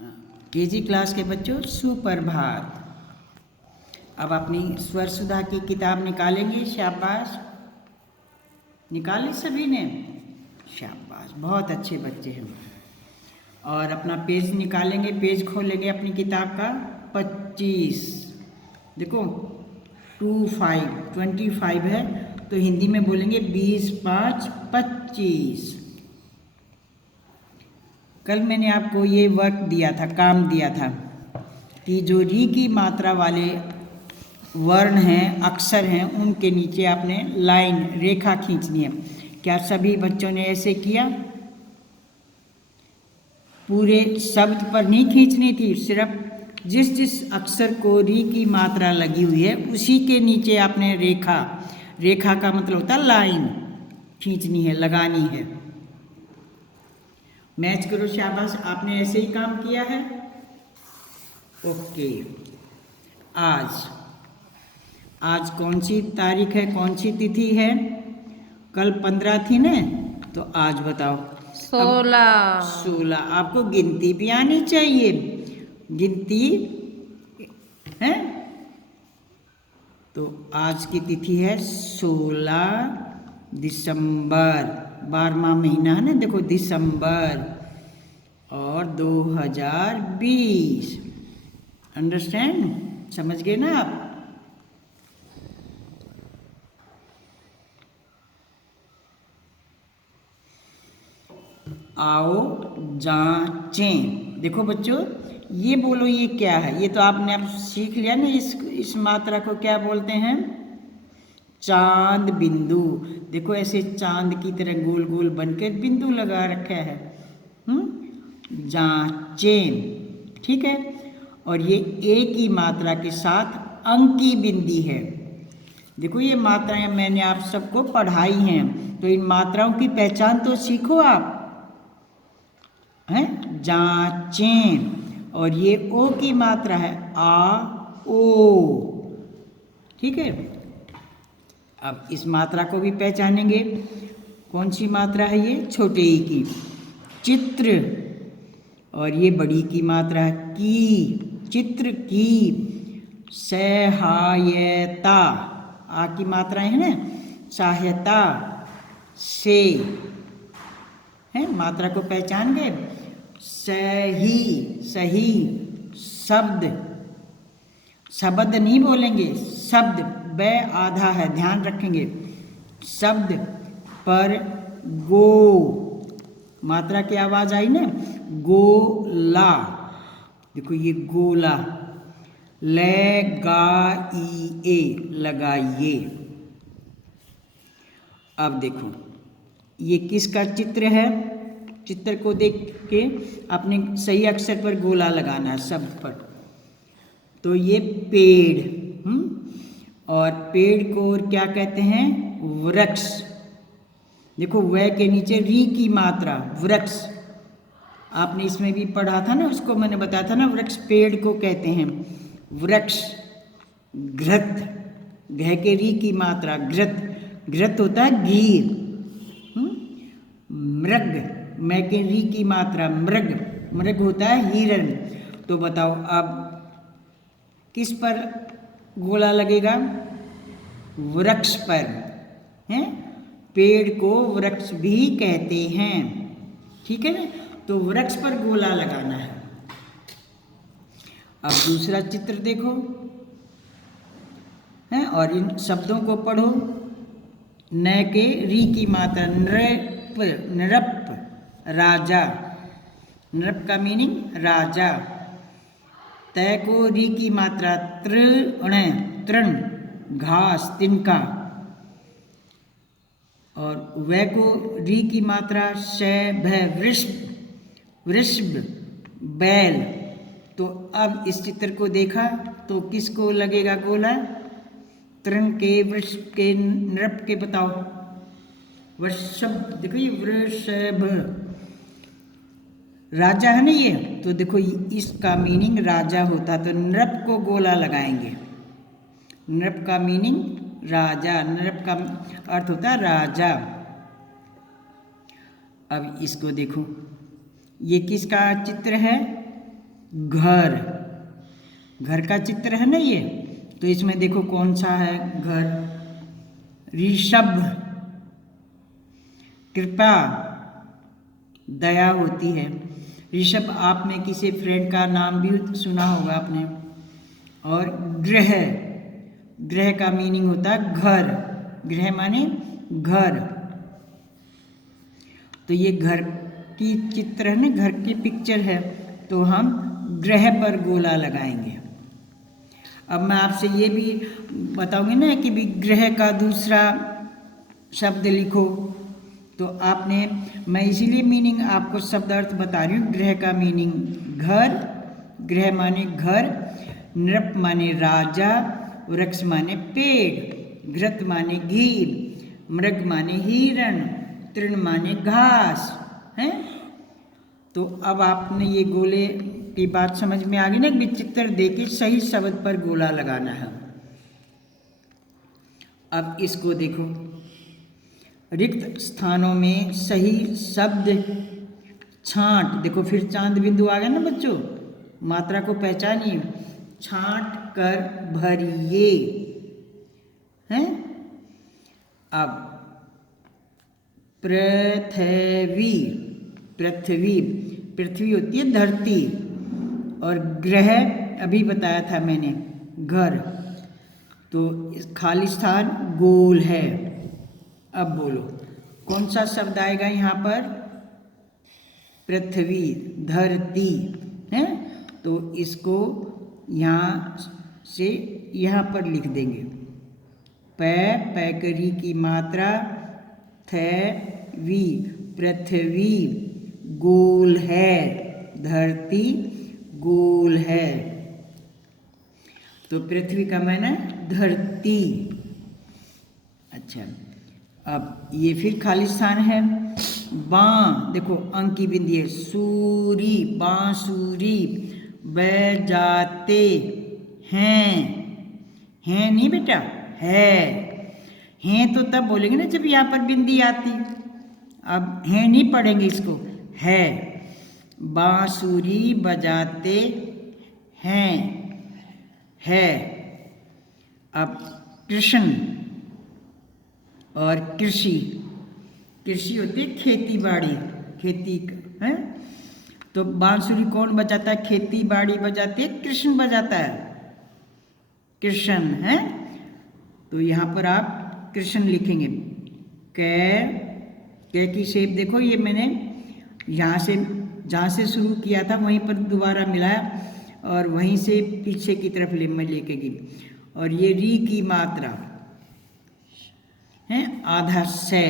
KG class के बच्चों सुप्रभात। अब अपनी स्वर सुधा की किताब निकालेंगे। शाबाश, निकाली सभी ने? शाबाश, बहुत अच्छे बच्चे हैं। और अपना पेज निकालेंगे, पेज खोलेंगे अपनी किताब का 25। देखो 25 है, तो हिंदी में बोलेंगे 20 5 25। कल मैंने आपको ये वर्क दिया था, काम दिया था कि जो री की मात्रा वाले वर्ण हैं, अक्षर हैं, उनके नीचे आपने लाइन, रेखा खींचनी है। क्या सभी बच्चों ने ऐसे किया? पूरे शब्द पर नहीं खींचनी थी, सिर्फ जिस जिस अक्षर को री की मात्रा लगी हुई है उसी के नीचे आपने रेखा, रेखा का मतलब होता है लाइन, खींचनी है, लगानी है। मैच करो। शाबाश, आपने ऐसे ही काम किया है। ओके, आज कौन सी तारीख है, कौन सी तिथि है? कल 15 थी ना, तो आज बताओ 16। आपको गिनती भी आनी चाहिए, गिनती है। तो आज की तिथि है 16 दिसंबर, 12वां महीना है ना, देखो दिसंबर, और 2020। अंडरस्टैंड? समझ गए ना आप? आओ जांचें। देखो बच्चों, ये बोलो ये क्या है? ये तो आपने अब सीख लिया ना, इस मात्रा को क्या बोलते हैं? चांद बिंदु। देखो ऐसे चांद की तरह गोल गोल बनकर बिंदु लगा रखा है। जांचें, ठीक है। और ये एक ही मात्रा के साथ अंक की बिंदी है। देखो ये मात्राएं मैंने आप सबको पढ़ाई हैं, तो इन मात्राओं की पहचान तो सीखो आप, हैं? जांचें। और ये ओ की मात्रा है, आ ओ, ठीक है। अब इस मात्रा को भी पहचानेंगे। कौन सी मात्रा है ये? छोटे ई की, चित्र। और ये बड़ी की मात्रा है की, चित्र की। सहायता, आ की मात्राएं है ना, सहायता से, है। मात्रा को पहचान गए। सही, सही शब्द, शब्द नहीं बोलेंगे, शब्द, ब आधा है, ध्यान रखेंगे। शब्द पर गो, मात्रा की आवाज आई ना, गोला। देखो ये गोला, लगाइए, लगाइए। अब देखो ये किसका चित्र है? चित्र को देख के अपने सही अक्षर पर गोला लगाना है, शब्द पर। तो ये पेड़, और पेड़ को और क्या कहते हैं? वृक्ष। देखो व के नीचे री की मात्रा, वृक्ष। आपने इसमें भी पढ़ा था ना, उसको मैंने बताया था ना, वृक्ष पेड़ को कहते हैं वृक्ष। घृत, घ के री की मात्रा, घृत, घृत होता है घी। मृग, मैं के री की मात्रा, मृग, मृग होता है हिरण। तो बताओ अब किस पर गोला लगेगा? वृक्ष पर, हैं? पेड़ को वृक्ष भी कहते हैं, ठीक है ना। तो वृक्ष पर गोला लगाना है। अब दूसरा चित्र देखो, हैं? और इन शब्दों को पढ़ो। न के री की मात्रा, नृप, नृप, राजा। नृप का मीनिंग राजा। तय को री की मात्रा, तृण, तृण, घास, तिनका। और वै को री की मात्रा, श, भ, वृषभ, वृषभ, बैल। तो अब इस चित्र को देखा तो किसको लगेगा गोला? तृण के, वृषभ के, नृप के, बताओ। वृषभ, देखो ये वृषभ, राजा है ना ये, तो देखो इसका मीनिंग राजा होता, तो नृप को गोला लगाएंगे। नृप का मीनिंग राजा, नृप का अर्थ होता है राजा। अब इसको देखो, ये किसका चित्र है? घर, घर का चित्र है ना ये, तो इसमें देखो कौन सा है घर। ऋषभ, कृपा, दया होती है। ऋषभ आप में किसी फ्रेंड का नाम भी सुना होगा आपने। और गृह, गृह का मीनिंग होता है घर, गृह माने घर। तो ये घर की चित्र है ना, घर की पिक्चर है, तो हम ग्रह पर गोला लगाएंगे। अब मैं आपसे ये भी बताऊंगी ना कि भी ग्रह का दूसरा शब्द लिखो, तो आपने, मैं इसीलिए मीनिंग आपको शब्द अर्थ बता रही हूँ। ग्रह का मीनिंग घर, ग्रह माने घर, नृप माने राजा, वृक्ष माने पेड़, घृत माने घी, मृग माने हिरण, तृण माने घास है। तो अब आपने ये गोले की बात समझ में आ गई ना, कि चित्र देके सही शब्द पर गोला लगाना है। अब इसको देखो, रिक्त स्थानों में सही शब्द छांट, देखो फिर चांद बिंदु आ गया ना बच्चों, मात्रा को पहचानिए, छांट कर भरिए हैं। अब पृथ्वी, पृथ्वी, पृथ्वी होती है धरती, और ग्रह अभी बताया था मैंने घर, तो खाली स्थान गोल है। अब बोलो कौन सा शब्द आएगा यहाँ पर? पृथ्वी, धरती है, तो इसको यहाँ से यहाँ पर लिख देंगे। पैकरी की मात्रा वी, पृथ्वी गोल है, धरती गोल है, तो पृथ्वी का माने धरती। अच्छा, अब ये फिर खाली स्थान है। बां, देखो अंक की बिंदी है, सूरी, बांसुरी, बजाते हैं, हैं नहीं बेटा, है, हैं तो तब बोलेंगे ना जब यहाँ पर बिंदी आती, अब हैं नहीं पढ़ेंगे इसको, है। बांसुरी बजाते हैं, है। अब कृष्ण और कृषि, कृषि होती है खेती बाड़ी, खेती है, तो बांसुरी कौन बजाता है? खेती बाड़ी बजाते हैं, कृष्ण बजाता है, कृष्ण है, तो यहाँ पर आप कृष्ण लिखेंगे। कै की शेप देखो, ये मैंने यहाँ से जहाँ से शुरू किया था वहीं पर दोबारा मिलाया, और वहीं से पीछे की तरफ मैं लेके गई। और ये री की मात्रा है आधा से,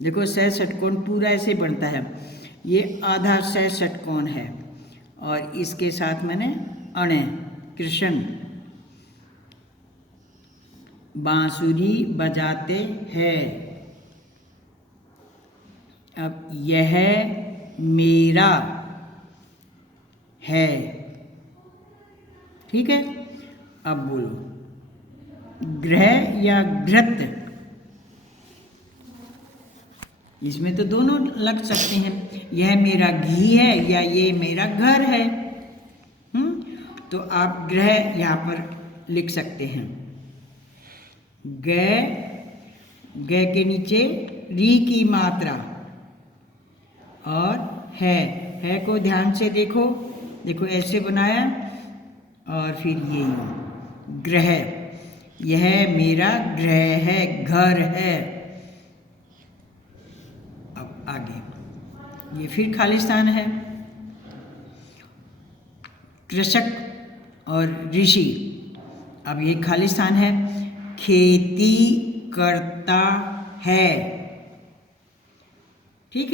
देखो से षटकोण पूरा ऐसे बनता है, ये आधा से षटकोण है, और इसके साथ मैंने अणे, कृष्ण बांसुरी बजाते हैं। अब यह मेरा है, ठीक है। अब बोलो ग्रह या घृत, इसमें तो दोनों लग सकते हैं, यह मेरा घी है या ये मेरा घर है। तो आप ग्रह यहाँ पर लिख सकते हैं। ग, ग के नीचे री की मात्रा, और है को ध्यान से देखो, देखो ऐसे बनाया, और फिर ये ग्रह, यह मेरा ग्रह है, घर है। अब आगे ये फिर खाली स्थान है। कृषक और ऋषि, अब ये खाली स्थान है। खेती करता है, ठीक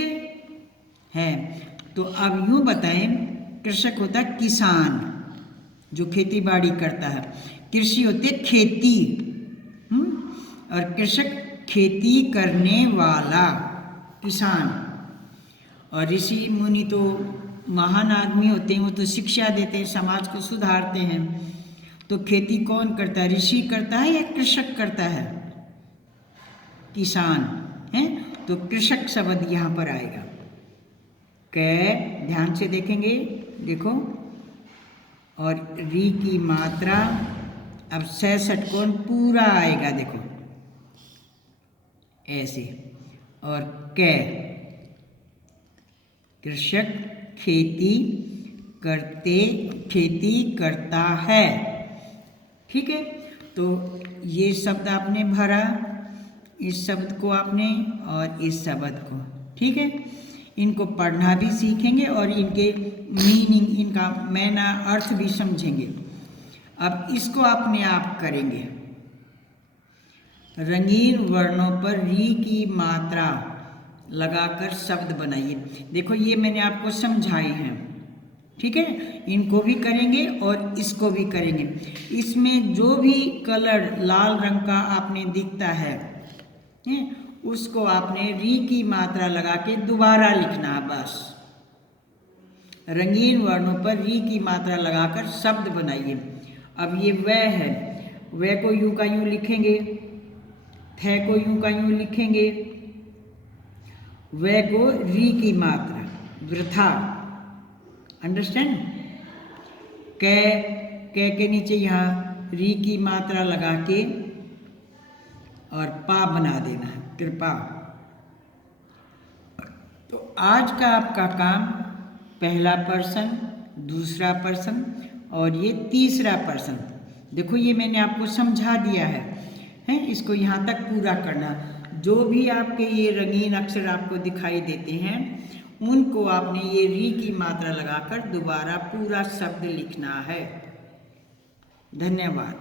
है। तो अब यूं बताएं, कृषक होता है किसान जो खेती बाड़ी करता है, कृषि होते खेती, और कृषक खेती करने वाला किसान, और ऋषि मुनि तो महान आदमी होते हैं, वो तो शिक्षा देते हैं, समाज को सुधारते हैं। तो खेती कौन करता है? ऋषि करता है या कृषक करता है? किसान है, तो कृषक शब्द यहाँ पर आएगा। कै ध्यान से देखेंगे, देखो, और री की मात्रा अब 6 षटकोण पूरा आएगा, देखो ऐसे। और कै, कृषक खेती करता है। ठीक है, तो ये शब्द आपने भरा, इस शब्द को आपने और इस शब्द को। ठीक है, इनको पढ़ना भी सीखेंगे और इनके मीनिंग, इनका मैना अर्थ भी समझेंगे। अब इसको अपने आप करेंगे। रंगीन वर्णों पर री की मात्रा लगाकर शब्द बनाइए। देखो ये मैंने आपको समझाए हैं। ठीक है, इनको भी करेंगे और इसको भी करेंगे। इसमें जो भी कलर लाल रंग का आपने दिखता है, उसको आपने री की मात्रा लगा के दोबारा लिखना है बस। रंगीन वर्णों पर री की मात्रा लगाकर शब्द बनाइए। अब ये वह है, वह को यूं का यूं लिखेंगे, थे को यूं का यूं लिखेंगे, वह को री की मात्रा, वृथा। अंडरस्टैंड? कै, कै के नीचे यहाँ री की मात्रा लगा के और पा बना देना है, कृपा। तो आज का आपका काम पहला पर्सन, दूसरा पर्सन और ये तीसरा पर्सन। देखो ये मैंने आपको समझा दिया है, इसको यहाँ तक पूरा करना। जो भी आपके ये रंगीन अक्षर आपको दिखाई देते हैं, उनको आपने ये री की मात्रा लगाकर दोबारा पूरा शब्द लिखना है। धन्यवाद।